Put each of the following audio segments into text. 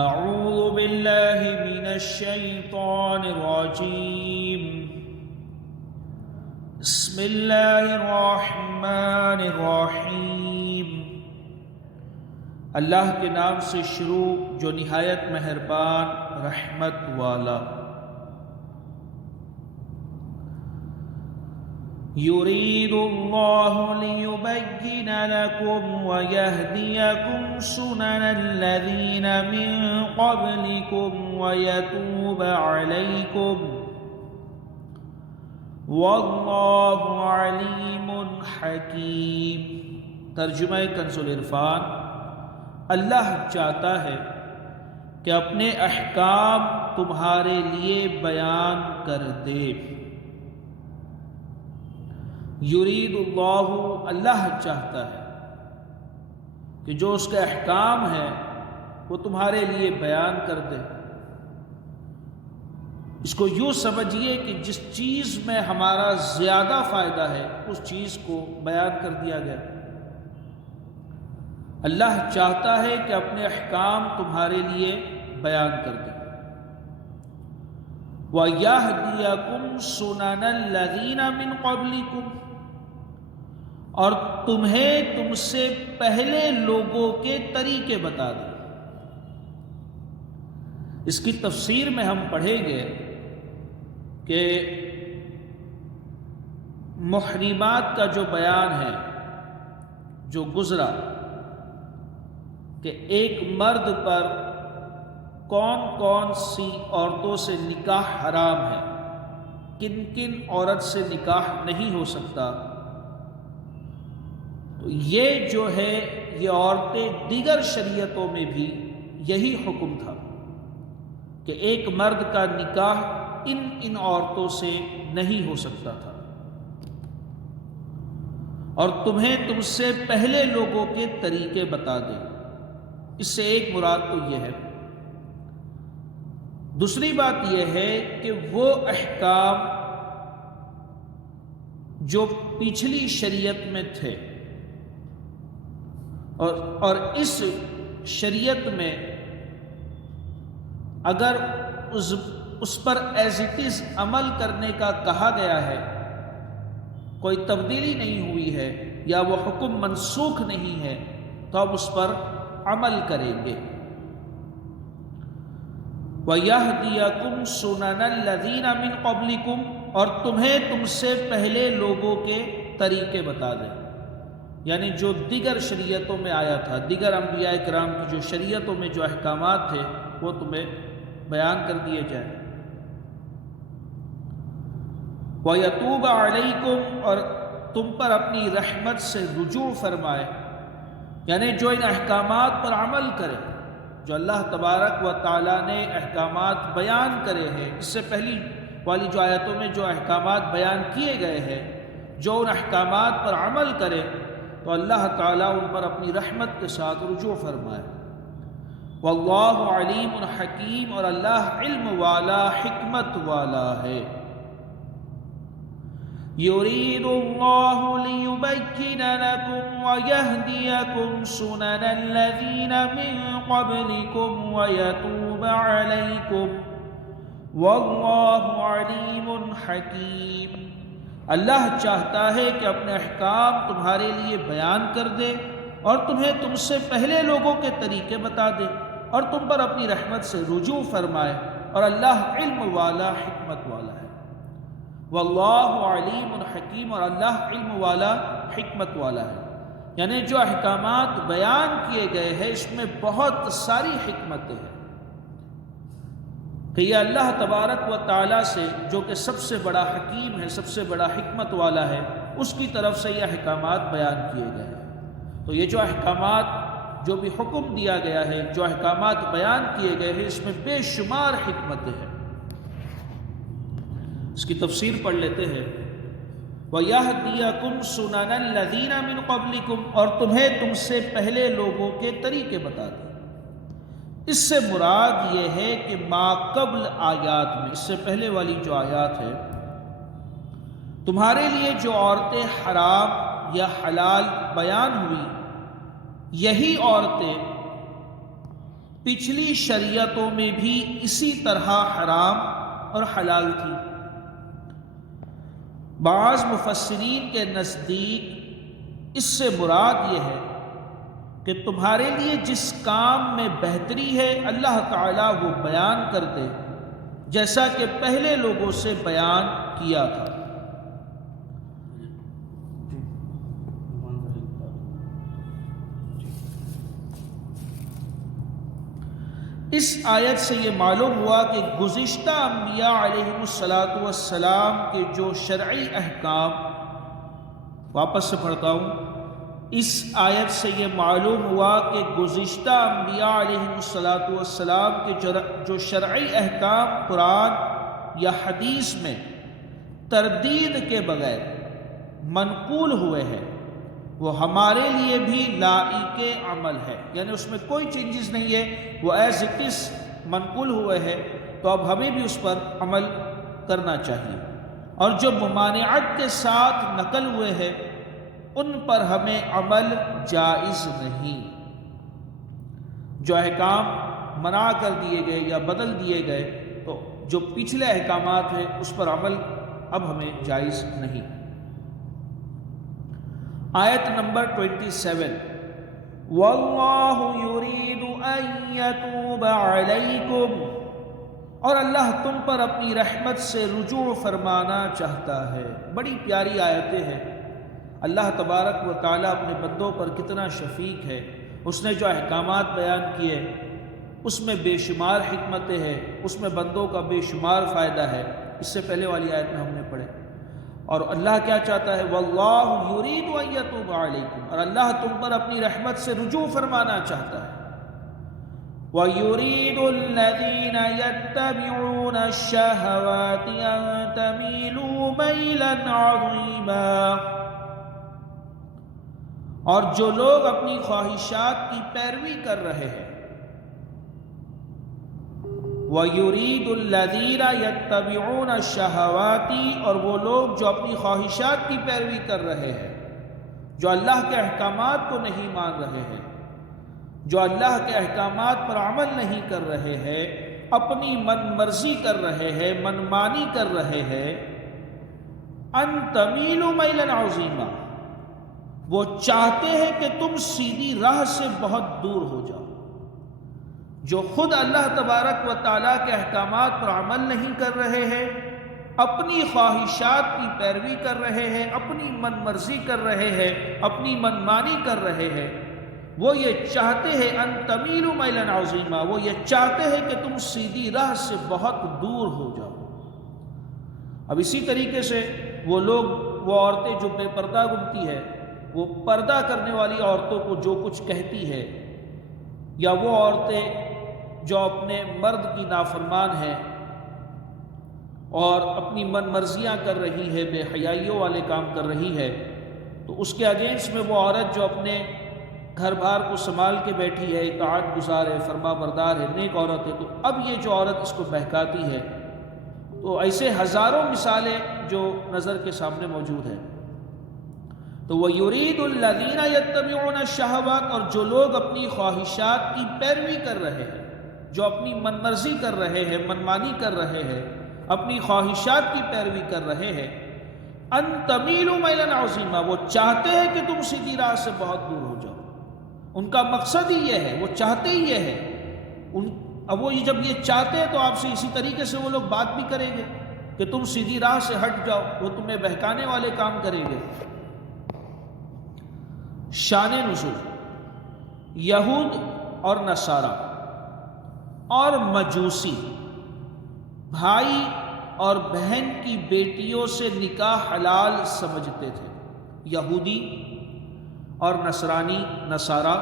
اعوذ باللہ من الشیطان الرجیم بسم اللہ الرحمن الرحیم۔ اللہ کے نام سے شروع جو نہایت مہربان رحمت والا۔ یرید اللہ لیبین لکم ویہدیکم سنن الذین من قبلکم ویتوب علیکم واللہ علیم حکیم۔ ترجمہ کنز العرفان۔ اللہ چاہتا ہے کہ اپنے احکام تمہارے لیے بیان کر دے۔ یرید اللہ، اللہ چاہتا ہے کہ جو اس کے احکام ہیں وہ تمہارے لیے بیان کر دے۔ اس کو یوں سمجھیے کہ جس چیز میں ہمارا زیادہ فائدہ ہے اس چیز کو بیان کر دیا گیا۔ اللہ چاہتا ہے کہ اپنے احکام تمہارے لیے بیان کر دے۔ وَيَهْدِيَكُمْ سُنَنَ الَّذِينَ مِن قَبْلِكُمْ، اور تمہیں تم سے پہلے لوگوں کے طریقے بتا دے۔ اس کی تفسیر میں ہم پڑھیں گے کہ محرمات کا جو بیان ہے جو گزرا کہ ایک مرد پر کون کون سی عورتوں سے نکاح حرام ہے، کن کن عورت سے نکاح نہیں ہو سکتا، تو یہ جو ہے یہ عورتیں دیگر شریعتوں میں بھی یہی حکم تھا کہ ایک مرد کا نکاح ان عورتوں سے نہیں ہو سکتا تھا، اور تمہیں تم سے پہلے لوگوں کے طریقے بتا دے۔ اس سے ایک مراد تو یہ ہے۔ دوسری بات یہ ہے کہ وہ احکام جو پچھلی شریعت میں تھے اور اس شریعت میں اگر اس پر ایز اٹ از عمل کرنے کا کہا گیا ہے، کوئی تبدیلی نہیں ہوئی ہے یا وہ حکم منسوخ نہیں ہے، تو اب اس پر عمل کریں گے۔ وَيَهْدِيَكُمْ سُنَنَ الَّذِينَ مِن قَبْلِكُمْ، اور تمہیں تم سے پہلے لوگوں کے طریقے بتا دیں، یعنی جو دیگر شریعتوں میں آیا تھا، دیگر انبیاء کرام کی جو شریعتوں میں جو احکامات تھے وہ تمہیں بیان کر دیے جائیں۔ وَيَتُوبَ عَلَيْكُمْ، اور تم پر اپنی رحمت سے رجوع فرمائے، یعنی جو ان احکامات پر عمل کرے، جو اللہ تبارک و تعالیٰ نے احکامات بیان کرے ہیں۔ اس سے پہلی والی جو آیتوں میں جو احکامات بیان کیے گئے ہیں، جو ان احکامات پر عمل کرے تو اللہ تعالیٰ ان پر اپنی رحمت کے ساتھ رجوع فرمائے۔ واللہ علیم حکیم، اور اللہ علم والا حکمت والا ہے۔ یرید اللہ لیبین لکم ویہدیکم سنن الذین من قبلکم ویتوب علیکم واللہ علیم حکیم۔ اللہ چاہتا ہے کہ اپنے احکام تمہارے لیے بیان کر دے اور تمہیں تم سے پہلے لوگوں کے طریقے بتا دے اور تم پر اپنی رحمت سے رجوع فرمائے، اور اللہ علم والا حکمت والا ہے۔ واللہ علیم حکیم، اور اللہ علم والا حکمت والا ہے، یعنی جو احکامات بیان کیے گئے ہیں اس میں بہت ساری حکمتیں ہیں کہ یہ اللہ تبارک و تعالیٰ سے جو کہ سب سے بڑا حکیم ہے، سب سے بڑا حکمت والا ہے، اس کی طرف سے یہ احکامات بیان کیے گئے ہیں۔ تو یہ جو احکامات جو بھی حکم دیا گیا ہے، جو احکامات بیان کیے گئے ہیں، اس میں بے شمار حکمتیں ہیں۔ اس کی تفسیر پڑھ لیتے ہیں۔ وَيَهْدِيَكُمْ سُنَنَ الَّذِينَ مِن قَبْلِكُمْ، اور تمہیں تم سے پہلے لوگوں کے طریقے بتا دیں۔ اس سے مراد یہ ہے کہ ما قبل آیات میں، اس سے پہلے والی جو آیات ہے، تمہارے لیے جو عورتیں حرام یا حلال بیان ہوئی، یہی عورتیں پچھلی شریعتوں میں بھی اسی طرح حرام اور حلال تھی۔ بعض مفسرین کے نزدیک اس سے مراد یہ ہے کہ تمہارے لیے جس کام میں بہتری ہے اللہ تعالیٰ وہ بیان کر دے، جیسا کہ پہلے لوگوں سے بیان کیا تھا۔ اس آیت سے یہ معلوم ہوا کہ گزشتہ انبیاء علیہم السلام کے جو شرعی احکام، واپس سے پڑھتا ہوں، اس آیت سے یہ معلوم ہوا کہ گزشتہ انبیاء علیہم السلام کے جو شرعی احکام قرآن یا حدیث میں تردید کے بغیر منقول ہوئے ہیں وہ ہمارے لیے بھی لائق عمل ہے، یعنی اس میں کوئی چینجز نہیں ہے، وہ ایز اٹ از منقول ہوئے ہیں، تو اب ہمیں بھی اس پر عمل کرنا چاہیے۔ اور جو ممانعت کے ساتھ نقل ہوئے ہیں ان پر ہمیں عمل جائز نہیں۔ جو احکام منع کر دیے گئے یا بدل دیے گئے تو جو پچھلے احکامات ہیں اس پر عمل اب ہمیں جائز نہیں۔ آیت نمبر 27، وَاللَّهُ يُرِيدُ أَن يَتُوبَ عَلَيْكُمْ، اور اللہ تم پر اپنی رحمت سے رجوع فرمانا چاہتا ہے۔ بڑی پیاری آیتیں ہیں۔ اللہ تبارک و تعالیٰ اپنے بندوں پر کتنا شفیق ہے۔ اس نے جو احکامات بیان کیے اس میں بے شمار حکمتیں ہیں، اس میں بندوں کا بے شمار فائدہ ہے۔ اس سے پہلے والی آیت میں ہم نے پڑھے۔ اور اللہ کیا چاہتا ہے؟ وَاللَّهُ يُرِيدُ أَن يَتُوبَ عَلَيْكُمْ، اور اللہ تم پر اپنی رحمت سے رجوع فرمانا چاہتا ہے۔ وَيُرِيدُ الَّذِينَ يَتَّبِعُونَ الشَّهَوَاتِ أَن تَمِيلُوا مَيْلًا عَظِيمًا، اور جو لوگ اپنی خواہشات کی پیروی کر رہے ہیں۔ وَيُرِيدُ الَّذِينَ يَتَّبِعُونَ الشَّهَوَاتِ، اور وہ لوگ جو اپنی خواہشات کی پیروی کر رہے ہیں، جو اللہ کے احکامات کو نہیں مان رہے ہیں، جو اللہ کے احکامات پر عمل نہیں کر رہے ہیں، اپنی من مرضی کر رہے ہیں، من مانی کر رہے ہیں، ان تمیلوا میلا عظیما، وہ چاہتے ہیں کہ تم سیدھی راہ سے بہت دور ہو جاؤ۔ جو خود اللہ تبارک و تعالیٰ کے احکامات پر عمل نہیں کر رہے ہیں، اپنی خواہشات کی پیروی کر رہے ہیں، اپنی من مرضی کر رہے ہیں، اپنی من مانی کر رہے ہیں، وہ یہ چاہتے ہیں ان تمیلوا میلا عظیما، وہ یہ چاہتے ہیں کہ تم سیدھی راہ سے بہت دور ہو جاؤ۔ اب اسی طریقے سے وہ لوگ، وہ عورتیں جو بے پردہ گھومتی ہے، وہ پردہ کرنے والی عورتوں کو جو کچھ کہتی ہے، یا وہ عورتیں جو اپنے مرد کی نافرمان ہیں اور اپنی من مرضیاں کر رہی ہے، بے حیائیوں والے کام کر رہی ہے، تو اس کے اگینسٹ میں وہ عورت جو اپنے گھر بار کو سنبھال کے بیٹھی ہے، اطاعت گزار ہے، فرما بردار ہے، نیک عورت ہے، تو اب یہ جو عورت اس کو بہکاتی ہے، تو ایسے ہزاروں مثالیں جو نظر کے سامنے موجود ہیں۔ تو وَيُرِيدُ الَّذِينَ يَتَّبِعُونَ الشَّهَوَاتِ، اور جو لوگ اپنی خواہشات کی پیروی کر رہے ہیں، جو اپنی من مرضی کر رہے ہیں، من مانی کر رہے ہیں، اپنی خواہشات کی پیروی کر رہے ہیں، ان تمیلوا میلا عظیما، وہ چاہتے ہیں کہ تم سیدھی راہ سے بہت دور ہو جاؤ۔ ان کا مقصد ہی یہ ہے، وہ چاہتے ہی یہ ہے۔ اب وہ جب یہ چاہتے ہیں تو آپ سے اسی طریقے سے وہ لوگ بات بھی کریں گے کہ تم سیدھی راہ سے ہٹ جاؤ، وہ تمہیں بہکانے والے کام کریں گے۔ شان نزول، یہود اور نصارہ اور مجوسی بھائی اور بہن کی بیٹیوں سے نکاح حلال سمجھتے تھے۔ یہودی اور نصرانی، نصارہ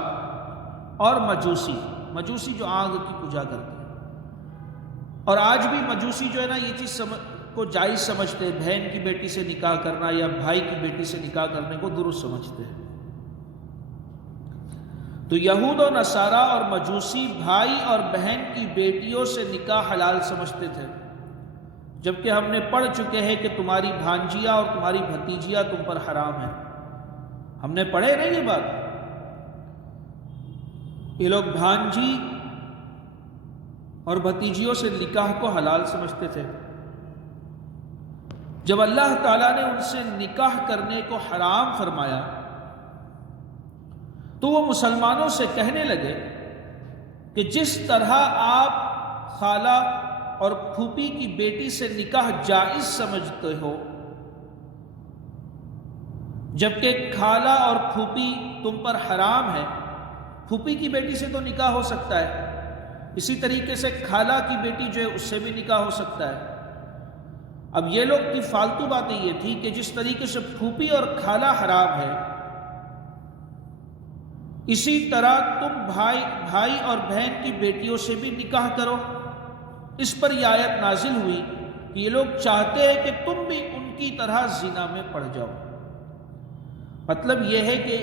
اور مجوسی جو آگ کی پوجا کرتے ہیں، اور آج بھی مجوسی جو ہے نا یہ چیز کو جائز سمجھتے ہیں، بہن کی بیٹی سے نکاح کرنا یا بھائی کی بیٹی سے نکاح کرنے کو درست سمجھتے ہیں۔ تو یہود و نصارہ اور مجوسی بھائی اور بہن کی بیٹیوں سے نکاح حلال سمجھتے تھے، جبکہ ہم نے پڑھ چکے ہیں کہ تمہاری بھانجیاں اور تمہاری بھتیجیاں تم پر حرام ہیں۔ ہم نے پڑھے نہیں یہ بات؟ یہ لوگ بھانجی اور بھتیجیوں سے نکاح کو حلال سمجھتے تھے۔ جب اللہ تعالیٰ نے ان سے نکاح کرنے کو حرام فرمایا تو وہ مسلمانوں سے کہنے لگے کہ جس طرح آپ خالہ اور پھوپھی کی بیٹی سے نکاح جائز سمجھتے ہو، جبکہ خالہ اور پھوپھی تم پر حرام ہے، پھوپھی کی بیٹی سے تو نکاح ہو سکتا ہے، اسی طریقے سے خالہ کی بیٹی جو ہے اس سے بھی نکاح ہو سکتا ہے۔ اب یہ لوگ کی فالتو باتیں یہ تھی کہ جس طریقے سے پھوپھی اور خالہ حرام ہے، اسی طرح تم بھائی اور بہن کی بیٹیوں سے بھی نکاح کرو۔ اس پر یہ آیت نازل ہوئی کہ یہ لوگ چاہتے ہیں کہ تم بھی ان کی طرح زنا میں پڑ جاؤ۔ مطلب یہ ہے کہ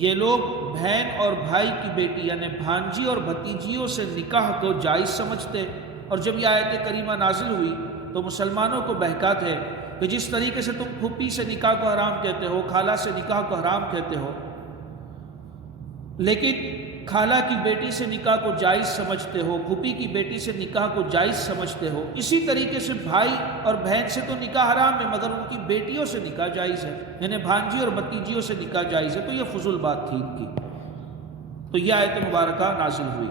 یہ لوگ بہن اور بھائی کی بیٹی یعنی بھانجی اور بھتیجیوں سے نکاح کو جائز سمجھتے، اور جب یہ آیت کریمہ نازل ہوئی تو مسلمانوں کو بہکاتے کہ جس طریقے سے تم پھوپھی سے نکاح کو حرام کہتے ہو، خالہ سے نکاح کو حرام کہتے ہو، لیکن خالہ کی بیٹی سے نکاح کو جائز سمجھتے ہو، پھوپھی کی بیٹی سے نکاح کو جائز سمجھتے ہو، اسی طریقے سے بھائی اور بہن سے تو نکاح حرام ہے مگر ان کی بیٹیوں سے نکاح جائز ہے، یعنی بھانجی اور بھتیجیوں سے نکاح جائز ہے۔ تو یہ فضول بات تھی ان کی، تو یہ آیت مبارکہ نازل ہوئی۔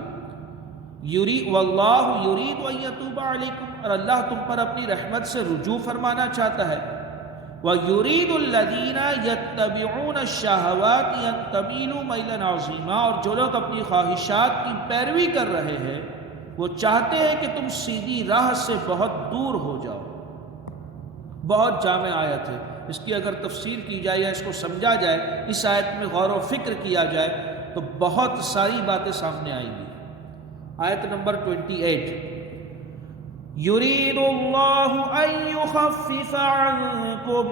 واللہ یرید ان یتوب علیکم، اور اللہ تم پر اپنی رحمت سے رجوع فرمانا چاہتا ہے۔ وَيُرِيدُ الَّذِينَ يَتَّبِعُونَ الشَّهَوَاتِ أَن تَمِيلُوا مَيْلًا عَظِيمًا، اور جو لوگ اپنی خواہشات کی پیروی کر رہے ہیں وہ چاہتے ہیں کہ تم سیدھی راہ سے بہت دور ہو جاؤ۔ بہت جامع آیت ہے، اس کی اگر تفسیر کی جائے یا اس کو سمجھا جائے، اس آیت میں غور و فکر کیا جائے تو بہت ساری باتیں سامنے آئیں گی۔ آیت نمبر 28، یرید اللہ ان یخفف عنکم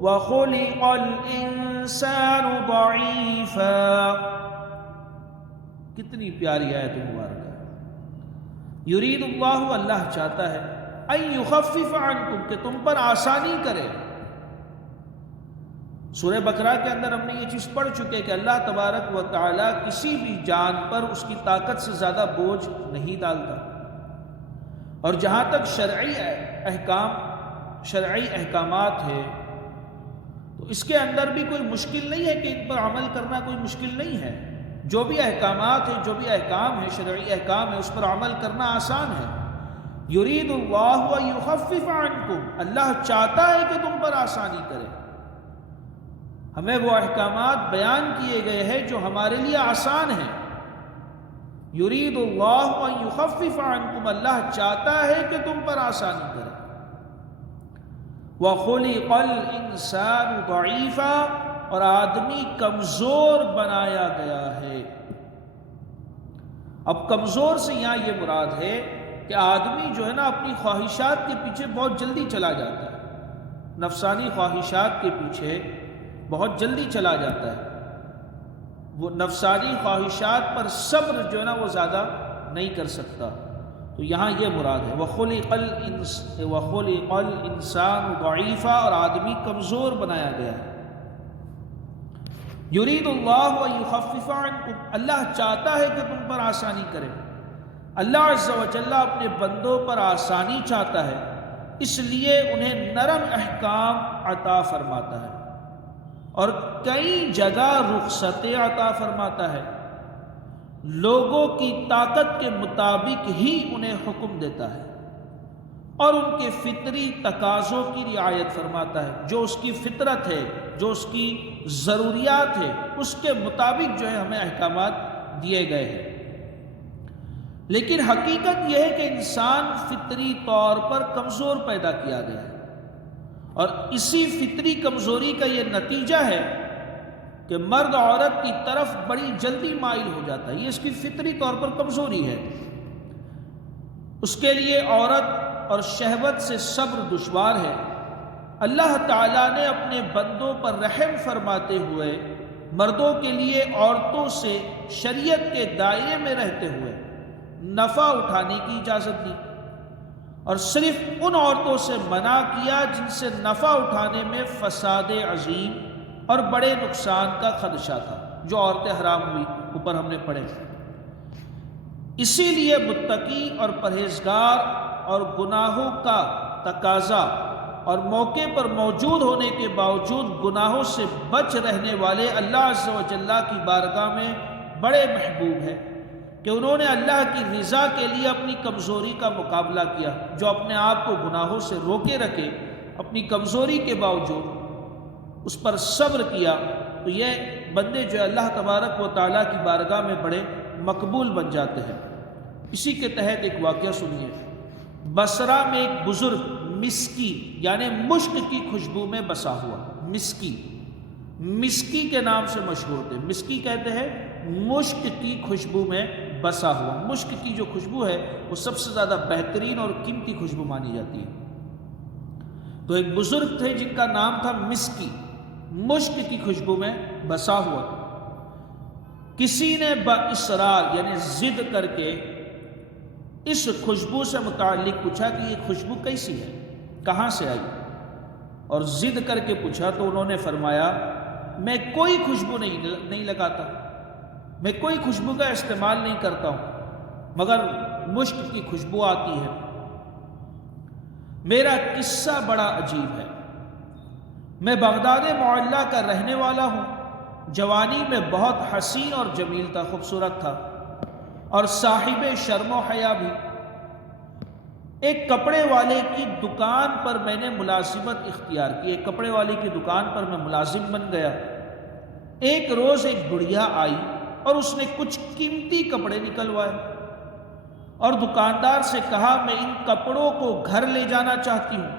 وخلق الانسان ضعیفا۔ کتنی پیاری آیت مبارکہ ہے۔ یرید اللہ، اللہ چاہتا ہے، ان یخفف عنکم، کہ تم پر آسانی کرے۔ سورہ بقرہ کے اندر ہم نے یہ چیز پڑھ چکے کہ اللہ تبارک و تعالی کسی بھی جان پر اس کی طاقت سے زیادہ بوجھ نہیں ڈالتا، اور جہاں تک شرعی احکامات ہے تو اس کے اندر بھی کوئی مشکل نہیں ہے کہ ان پر عمل کرنا کوئی مشکل نہیں ہے۔ جو بھی احکامات ہیں، جو بھی احکام ہیں، شرعی احکام ہے، اس پر عمل کرنا آسان ہے۔ یرید اللہ ان یخفف عنکم، اللہ چاہتا ہے کہ تم پر آسانی کرے۔ ہمیں وہ احکامات بیان کیے گئے ہیں جو ہمارے لیے آسان ہیں۔ یرید اللہ ان یخفف عنکم، اللہ چاہتا ہے کہ تم پر آسانی کرے۔ وَخُلِقَ الْإِنسَانُ ضَعِيفًا، اور آدمی کمزور بنایا گیا ہے۔ اب کمزور سے یہاں یہ مراد ہے کہ آدمی جو ہے نا اپنی خواہشات کے پیچھے بہت جلدی چلا جاتا ہے، نفسانی خواہشات کے پیچھے بہت جلدی چلا جاتا ہے، وہ نفسانی خواہشات پر صبر جو ہے نا وہ زیادہ نہیں کر سکتا۔ تو یہاں یہ مراد ہے وَخُلِقَ الْإِنسَانُ ضَعِيفًا، اور آدمی کمزور بنایا گیا ہے۔ یرید اللہ ان یخفف عنکم، اللہ چاہتا ہے کہ تم پر آسانی کرے۔ اللہ عز و جل اپنے بندوں پر آسانی چاہتا ہے، اس لیے انہیں نرم احکام عطا فرماتا ہے اور کئی جگہ رخصتیں عطا فرماتا ہے۔ لوگوں کی طاقت کے مطابق ہی انہیں حکم دیتا ہے اور ان کے فطری تقاضوں کی رعایت فرماتا ہے۔ جو اس کی فطرت ہے، جو اس کی ضروریات ہے، اس کے مطابق جو ہے ہمیں احکامات دیے گئے ہیں۔ لیکن حقیقت یہ ہے کہ انسان فطری طور پر کمزور پیدا کیا گیا ہے، اور اسی فطری کمزوری کا یہ نتیجہ ہے کہ مرد عورت کی طرف بڑی جلدی مائل ہو جاتا ہے۔ یہ اس کی فطری طور پر کمزوری ہے۔ اس کے لیے عورت اور شہوت سے صبر دشوار ہے۔ اللہ تعالیٰ نے اپنے بندوں پر رحم فرماتے ہوئے مردوں کے لیے عورتوں سے شریعت کے دائرے میں رہتے ہوئے نفع اٹھانے کی اجازت دی، اور صرف ان عورتوں سے منع کیا جن سے نفع اٹھانے میں فساد عظیم اور بڑے نقصان کا خدشہ تھا۔ جو عورتیں حرام ہوئی اوپر ہم نے پڑھے۔ اسی لیے متقی اور پرہیزگار اور گناہوں کا تقاضا اور موقع پر موجود ہونے کے باوجود گناہوں سے بچ رہنے والے اللہ عز و جل کی بارگاہ میں بڑے محبوب ہیں کہ انہوں نے اللہ کی رضا کے لیے اپنی کمزوری کا مقابلہ کیا۔ جو اپنے آپ کو گناہوں سے روکے رکھے اپنی کمزوری کے باوجود اس پر صبر کیا، تو یہ بندے جو اللہ تبارک و تعالیٰ کی بارگاہ میں بڑے مقبول بن جاتے ہیں۔ اسی کے تحت ایک واقعہ سنیے۔ بصرہ میں ایک بزرگ مسکی یعنی مشک کی خوشبو میں بسا ہوا، مسکی کے نام سے مشہور تھے۔ مسکی کہتے ہیں مشک کی خوشبو میں بسا ہوا۔ مشک کی جو خوشبو ہے وہ سب سے زیادہ بہترین اور قیمتی خوشبو مانی جاتی ہے۔ تو ایک بزرگ تھے جن کا نام تھا مسکی، مشک کی خوشبو میں بسا ہوا۔ کسی نے باصرار یعنی ضد کر کے اس خوشبو سے متعلق پوچھا کہ یہ خوشبو کیسی ہے، کہاں سے آئی، اور ضد کر کے پوچھا تو انہوں نے فرمایا میں کوئی خوشبو نہیں لگاتا، میں کوئی خوشبو کا استعمال نہیں کرتا ہوں، مگر مشک کی خوشبو آتی ہے۔ میرا قصہ بڑا عجیب ہے۔ میں بغداد معلیٰ کا رہنے والا ہوں۔ جوانی میں بہت حسین اور جمیل تھا، خوبصورت تھا اور صاحب شرم و حیا بھی۔ ایک کپڑے والے کی دکان پر میں نے ملازمت اختیار کی، ایک کپڑے والے کی دکان پر میں ملازم بن گیا۔ ایک روز ایک بڑھیا آئی اور اس نے کچھ قیمتی کپڑے نکلوائے اور دکاندار سے کہا میں ان کپڑوں کو گھر لے جانا چاہتی ہوں،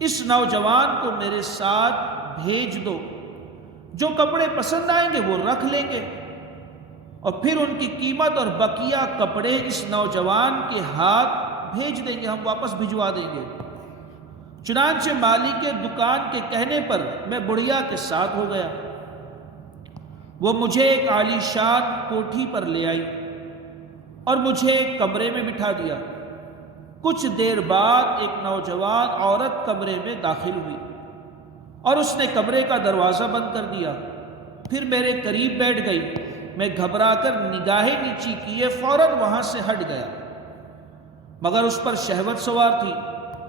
اس نوجوان کو میرے ساتھ بھیج دو، جو کپڑے پسند آئیں گے وہ رکھ لیں گے اور پھر ان کی قیمت اور بقیہ کپڑے اس نوجوان کے ہاتھ بھیج دیں گے، ہم واپس بھجوا دیں گے۔ چنانچہ مالک دکان کے کہنے پر میں بڑھیا کے ساتھ ہو گیا۔ وہ مجھے ایک عالی شان کوٹھی پر لے آئی اور مجھے ایک کمرے میں بٹھا دیا۔ کچھ دیر بعد ایک نوجوان عورت کمرے میں داخل ہوئی اور اس نے کمرے کا دروازہ بند کر دیا، پھر میرے قریب بیٹھ گئی۔ میں گھبرا کر نگاہیں نیچی کیے فوراً وہاں سے ہٹ گیا، مگر اس پر شہوت سوار تھی،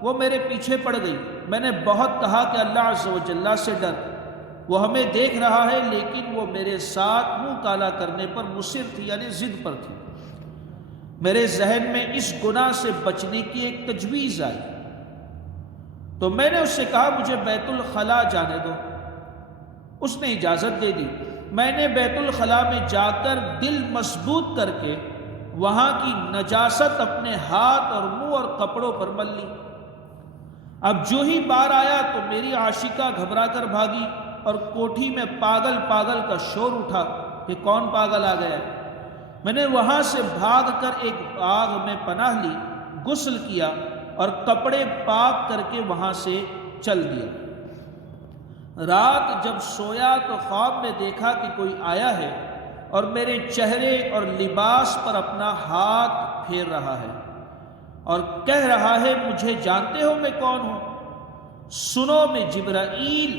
وہ میرے پیچھے پڑ گئی۔ میں نے بہت کہا کہ اللہ عز و جل سے ڈر، وہ ہمیں دیکھ رہا ہے، لیکن وہ میرے ساتھ منہ کالا کرنے پر مصر تھی یعنی ضد پر تھی۔ میرے ذہن میں اس گناہ سے بچنے کی ایک تجویز آئی تو میں نے اس سے کہا مجھے بیت الخلاء جانے دو۔ اس نے اجازت دے دی۔ میں نے بیت الخلاء میں جا کر دل مضبوط کر کے وہاں کی نجاست اپنے ہاتھ اور منہ اور کپڑوں پر مل لی۔ اب جو ہی بار آیا تو میری عاشقہ گھبرا کر بھاگی اور کوٹھی میں پاگل پاگل کا شور اٹھا کہ کون پاگل آ گیا ہے۔ میں نے وہاں سے بھاگ کر ایک باغ میں پناہ لی، غسل کیا اور کپڑے پاک کر کے وہاں سے چل دیا۔ رات جب سویا تو خواب میں دیکھا کہ کوئی آیا ہے اور میرے چہرے اور لباس پر اپنا ہاتھ پھیر رہا ہے اور کہہ رہا ہے مجھے جانتے ہو میں کون ہوں؟ سنو میں جبرائیل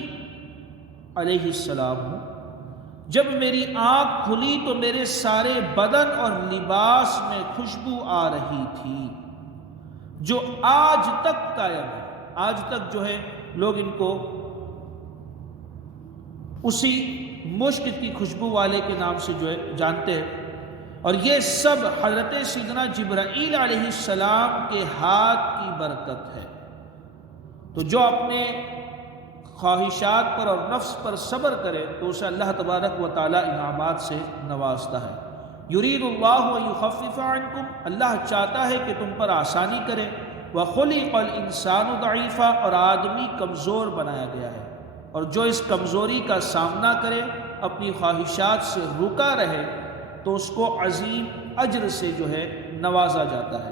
علیہ السلام ہوں۔ جب میری آنکھ کھلی تو میرے سارے بدن اور لباس میں خوشبو آ رہی تھی جو آج تک قائم ہے۔ آج تک جو ہے لوگ ان کو اسی مشک کی خوشبو والے کے نام سے جو ہے جانتے ہیں، اور یہ سب حضرت سیدنا جبرائیل علیہ السلام کے ہاتھ کی برکت ہے۔ تو جو اپنے خواہشات پر اور نفس پر صبر کرے تو اسے اللہ تبارک و تعالی انعامات سے نوازتا ہے۔ یرید اللہ یخفف عنکم، اللہ چاہتا ہے کہ تم پر آسانی کرے۔ وخلق الانسان ضعیفا، اور آدمی کمزور بنایا گیا ہے، اور جو اس کمزوری کا سامنا کرے اپنی خواہشات سے رکا رہے تو اس کو عظیم اجر سے جو ہے نوازا جاتا ہے۔